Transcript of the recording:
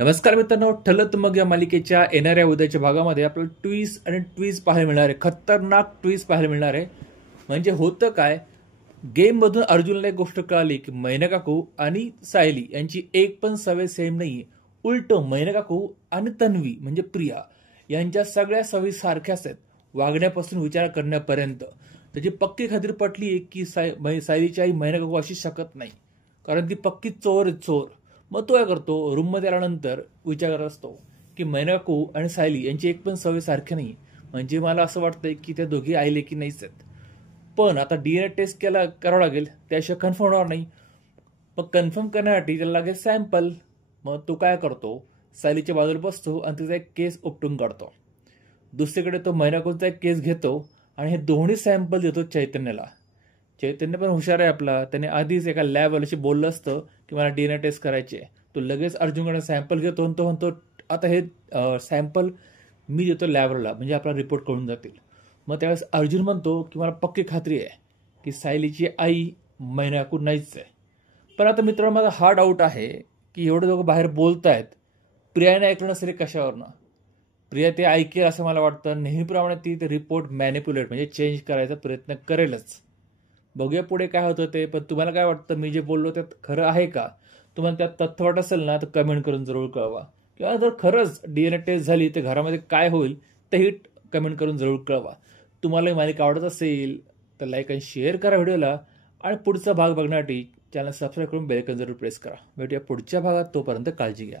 नमस्कार मित्रांनो, ठलत मग या मालिकेच्या येणाऱ्या उद्याच्या भागामध्ये आपल्याला ट्विस्ट आणि ट्विस्ट पाहायला मिळणार आहे. खतरनाक ट्विस्ट पाहायला मिळणार आहे. म्हणजे होतं काय, गेममधून अर्जुनला एक गोष्ट कळाली की मैना काकू आणि सायली यांची एक पण सवय सेम नाहीये. उलट मैना काकू आणि तन्वी म्हणजे प्रिया यांच्या सगळ्या सवयी सारख्याच आहेत, वागण्यापासून विचार करण्यापर्यंत. त्याची पक्की खात्री पटली की सायलीची आई मैना काकू अशी शकत नाही, कारण ती पक्की चोर आहे, चोर. मग तो काय करतो, रूममध्ये आल्यानंतर विचार करत असतो की मैना काकू आणि सायली यांची एक पण सवय सारखी नाही. म्हणजे मला असं वाटतंय की त्या दोघी आई लेकी नाहीच आहेत. पण आता डीएनए टेस्ट करावं लागेल, त्याशिवाय कन्फर्म होणार नाही. मग कन्फर्म करण्यासाठी त्याला लागेल सॅम्पल. मग तो काय करतो, सायलीच्या बाजूला बसतो आणि तिचा एक केस उपटून काढतो. दुसरीकडे तो मैना काकूचा एक केस घेतो आणि हे दोन्ही सॅम्पल देतो चैतन्याला. चैतन्य पण हुशार आहे आपला, त्याने आधीच एका लॅबवाल्याशी बोललं असतं की मला डीएनए टेस्ट करायची आहे. तो लगेच अर्जुनकडे सॅम्पल घेतो आणि तो म्हणतो आता हे सॅम्पल मी देतो लॅबला, म्हणजे आपला रिपोर्ट कळून जातील. मग त्यावेळेस अर्जुन म्हणतो की मला पक्की खात्री आहे की सायलीची आई मैना काकू नाहीच आहे. पण आता मित्रांनो, माझा हा डाऊट आहे की एवढे दोघं बाहेर बोलतायत, प्रियाने ऐकलं नसेल कशावरनं. प्रिया ते ऐकेल असं मला वाटतं. नेहमीप्रमाणे ती ते रिपोर्ट मॅनिप्युलेट म्हणजे चेंज करायचा प्रयत्न करेलच. बघूया पुढे काय होतं ते. पण तुम्हाला काय वाटतं, मी जे बोललो त्यात खरं आहे का? तुम्हाला त्यात तथ्य वाटत असेल ना, तर कमेंट करून जरूर कळवा. किंवा जर खरंच डीएनए टेस्ट झाली तर घरामध्ये काय होईल तेही कमेंट करून जरूर कळवा. तुम्हाला ही मालिका आवडत असेल तर लाईक आणि शेअर करा व्हिडिओला, आणि पुढचा भाग बघण्यासाठी चॅनल सबस्क्राईब करून बेल आयकॉन जरूर प्रेस करा. भेटूया पुढच्या भागात, तोपर्यंत काळजी घ्या.